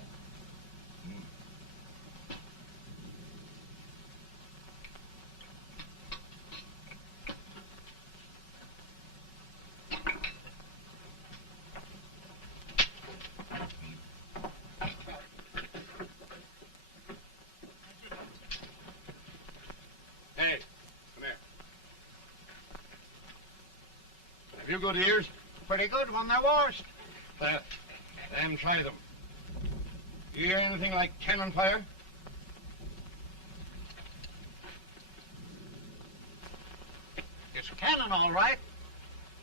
Hey, come here. Have you good ears? Pretty good when they're washed. Then try them. You hear anything like cannon fire? It's cannon, all right.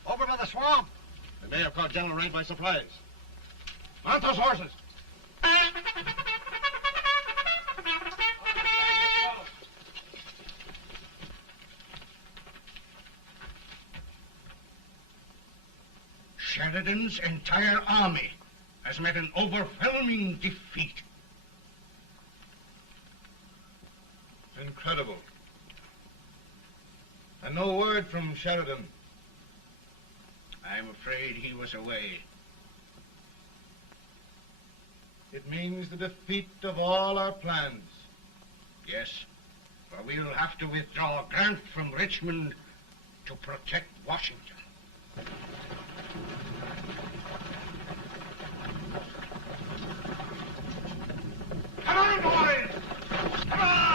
Over by the swamp. They may have caught General Wright by surprise. Mount those horses. Sheridan's entire army has met an overwhelming defeat. Incredible. And no word from Sheridan. I'm afraid he was away. It means the defeat of all our plans. Yes, for we'll have to withdraw Grant from Richmond to protect Washington. Come on, boys! Come on!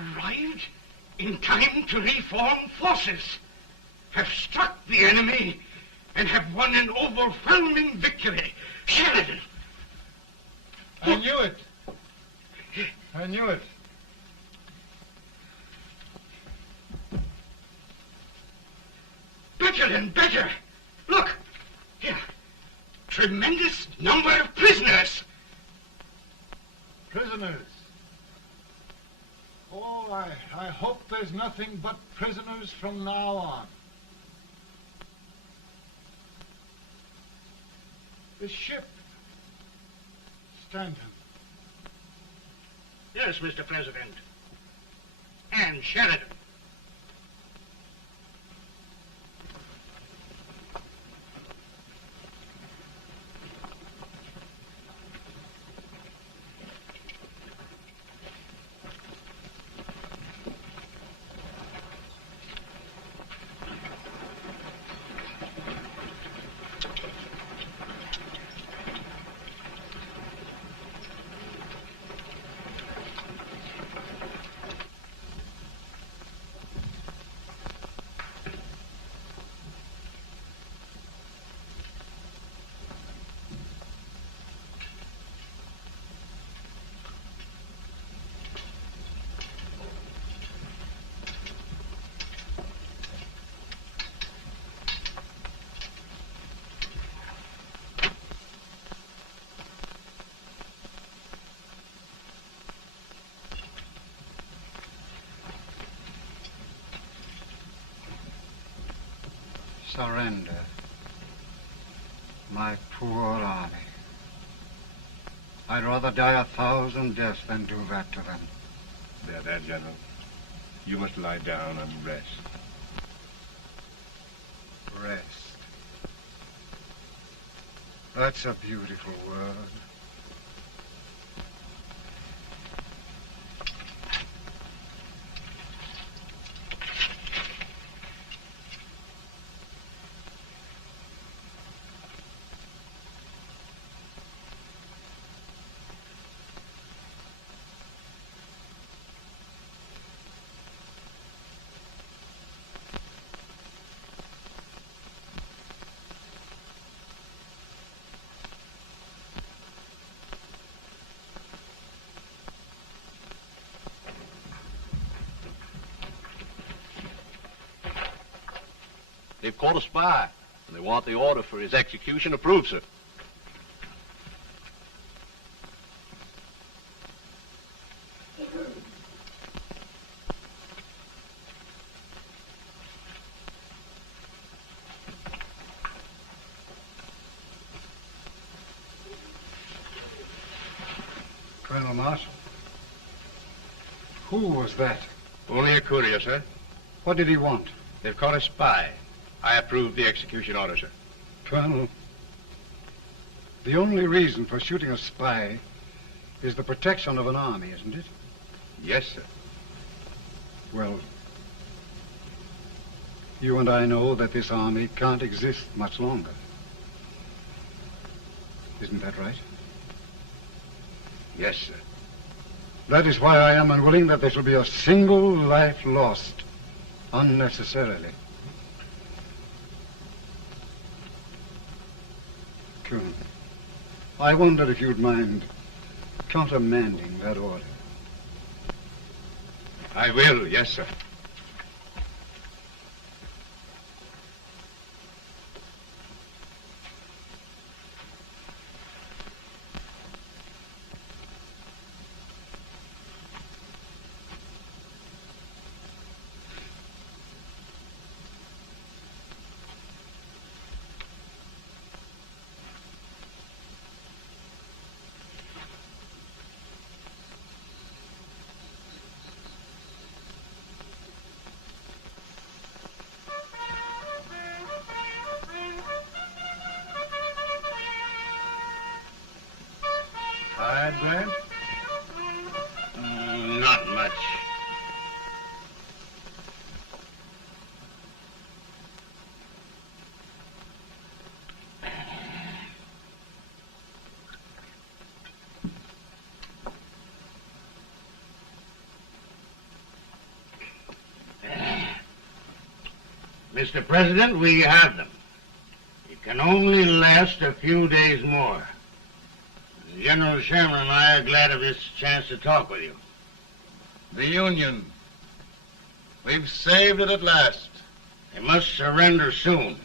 arrived in time to reform forces, have struck the enemy, and have won an overwhelming victory. Sheridan! I knew it. I knew it. Better and better. Look, here. Tremendous number of prisoners. Prisoners. Oh, I hope there's nothing but prisoners from now on. The ship. Stanton. Yes, Mr. President. And Sheridan. Surrender, my poor army. I'd rather die 1,000 deaths than do that to them. There, General. You must lie down and rest. Rest. That's a beautiful word. They've caught a spy, and they want the order for his execution approved, sir. Colonel Marshall, who was that? Only a courier, sir. What did he want? They've caught a spy. I approve the execution order, sir. Colonel, the only reason for shooting a spy is the protection of an army, isn't it? Yes, sir. Well, you and I know that this army can't exist much longer. Isn't that right? Yes, sir. That is why I am unwilling that there shall be a single life lost unnecessarily. Colonel, I wondered if you'd mind countermanding that order. I will, yes, sir. Tired, Grant? Not much. Mr. President, we have them. It can only last a few days more. General Sherman and I are glad of this chance to talk with you. The Union. We've saved it at last. They must surrender soon.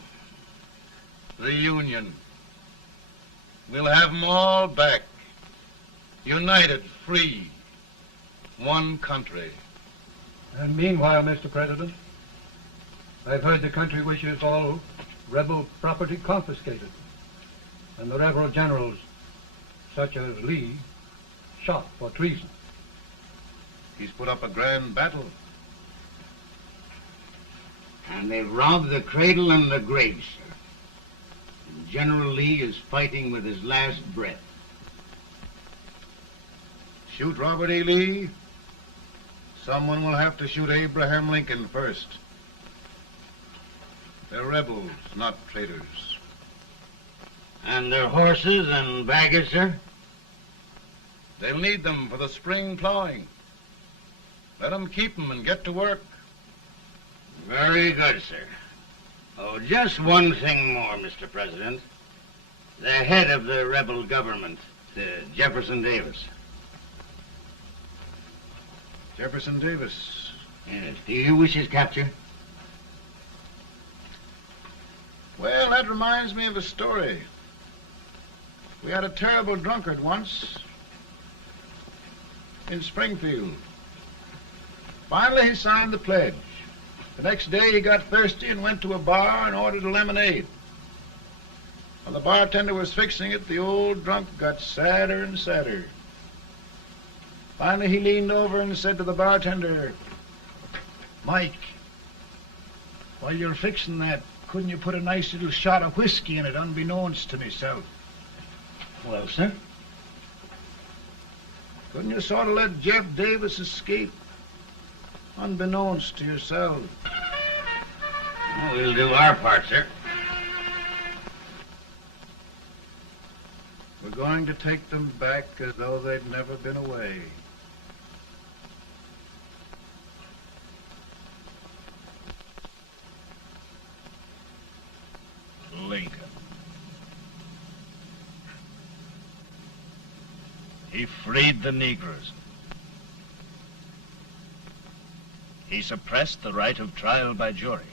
The Union. We'll have them all back. United, free. One country. And meanwhile, Mr. President, I've heard the country wishes all rebel property confiscated, and the rebel generals, such as Lee, shot for treason. He's put up a grand battle. And they've robbed the cradle and the grave, sir. And General Lee is fighting with his last breath. Shoot Robert E. Lee? Someone will have to shoot Abraham Lincoln first. They're rebels, not traitors. And their horses and baggage, sir? They'll need them for the spring plowing. Let them keep them and get to work. Very good, sir. Oh, just one thing more, Mr. President. The head of the rebel government, Jefferson Davis. Jefferson Davis? Yes. Do you wish his capture? Well, that reminds me of a story. We had a terrible drunkard once in Springfield. Finally, he signed the pledge. The next day, he got thirsty and went to a bar and ordered a lemonade. While the bartender was fixing it, the old drunk got sadder and sadder. Finally, he leaned over and said to the bartender, "Mike, while you're fixing that, couldn't you put a nice little shot of whiskey in it, unbeknownst to myself?" Well, sir? Couldn't you sort of let Jeff Davis escape, unbeknownst to yourself? Well, we'll do our part, sir. We're going to take them back as though they'd never been away. Lincoln. He freed the Negroes. He suppressed the right of trial by jury.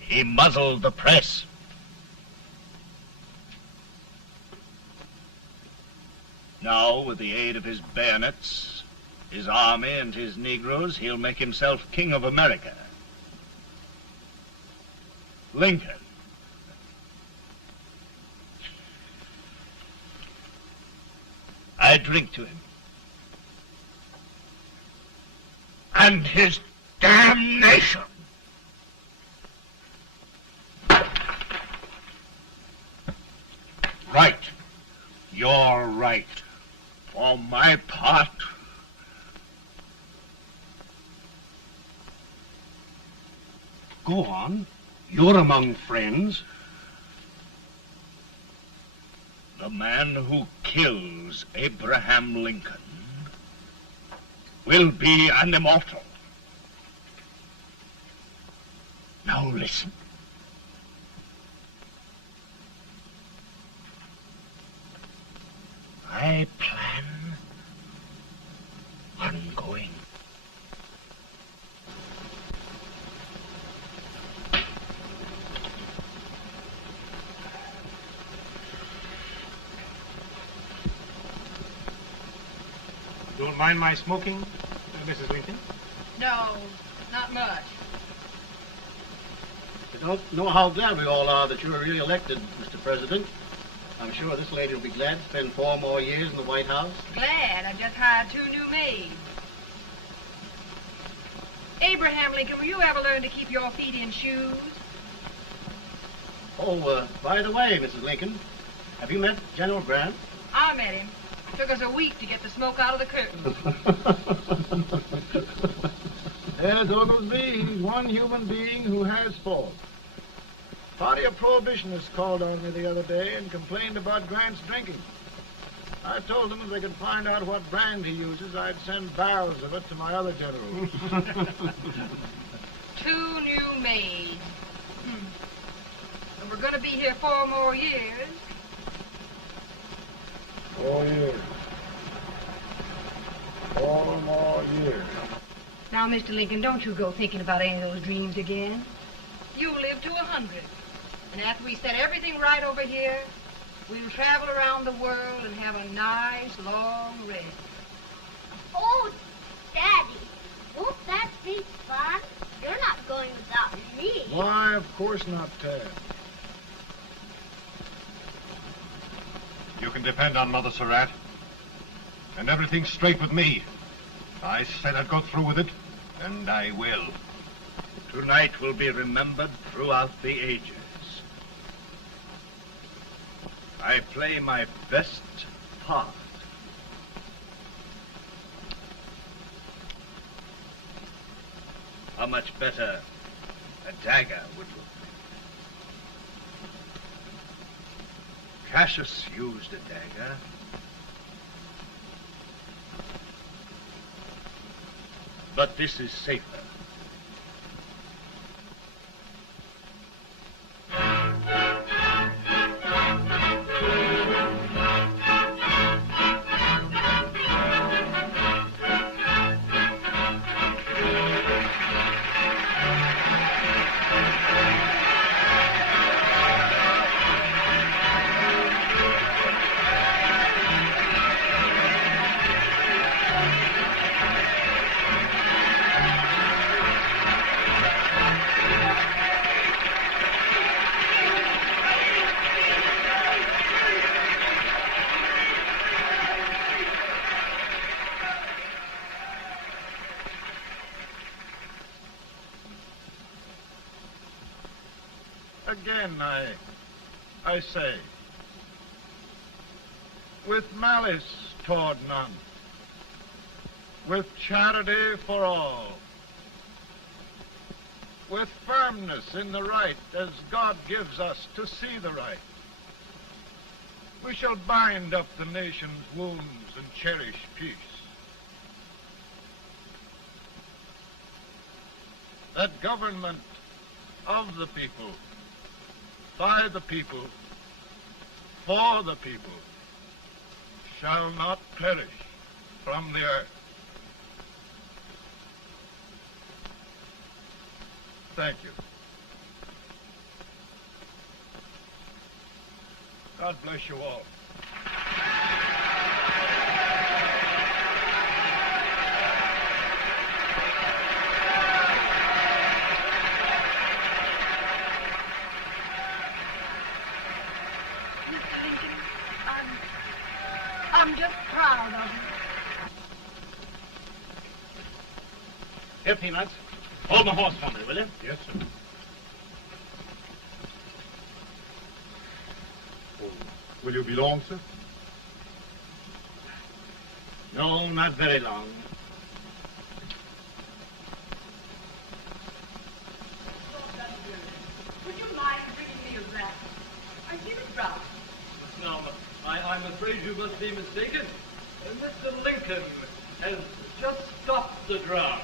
He muzzled the press. Now, with the aid of his bayonets, his army, and his Negroes, he'll make himself king of America. Lincoln. I drink to him. And his damnation. Right. You're right. For my part, go on. You're among friends. The man who kills Abraham Lincoln will be an immortal. Now listen. I plan on going. Don't mind my smoking, Mrs. Lincoln? No, not much. You don't know how glad we all are that you were really elected, Mr. President. I'm sure this lady will be glad to spend 4 more years in the White House. Glad. I've just hired 2 new maids. Abraham Lincoln, will you ever learn to keep your feet in shoes? Oh, by the way, Mrs. Lincoln, have you met General Grant? I met him. Took us a week to get the smoke out of the curtains. Yes, Oglesby, he's one human being who has faults. Party of Prohibitionists called on me the other day and complained about Grant's drinking. I told them if they could find out what brand he uses, I'd send barrels of it to my other generals. 2 new maids. And we're going to be here 4 more years. 4 years. 4 more years. Now, Mr. Lincoln, don't you go thinking about any of those dreams again. You live to 100. And after we set everything right over here, we'll travel around the world and have a nice, long rest. Oh, Daddy, won't that be fun? You're not going without me. Why, of course not, Ted. You can depend on Mother Surratt. And everything's straight with me. I said I'd go through with it, and I will. Tonight will be remembered throughout the ages. I play my best part. How much better a dagger would look. Cassius used a dagger. But this is safer. Again, I say, with malice toward none, with charity for all, with firmness in the right as God gives us to see the right, we shall bind up the nation's wounds and cherish peace. That government of the people, by the people, for the people, shall not perish from the earth. Thank you. God bless you all. I'm just proud of you. Here, Peanuts. Hold my horse for me, will you? Yes, sir. Oh, will you be long, sir? No, not very long. Would you mind bringing me a wrap? I give it round. No, I'm afraid you must be mistaken. Mr. Lincoln has just stopped the drum.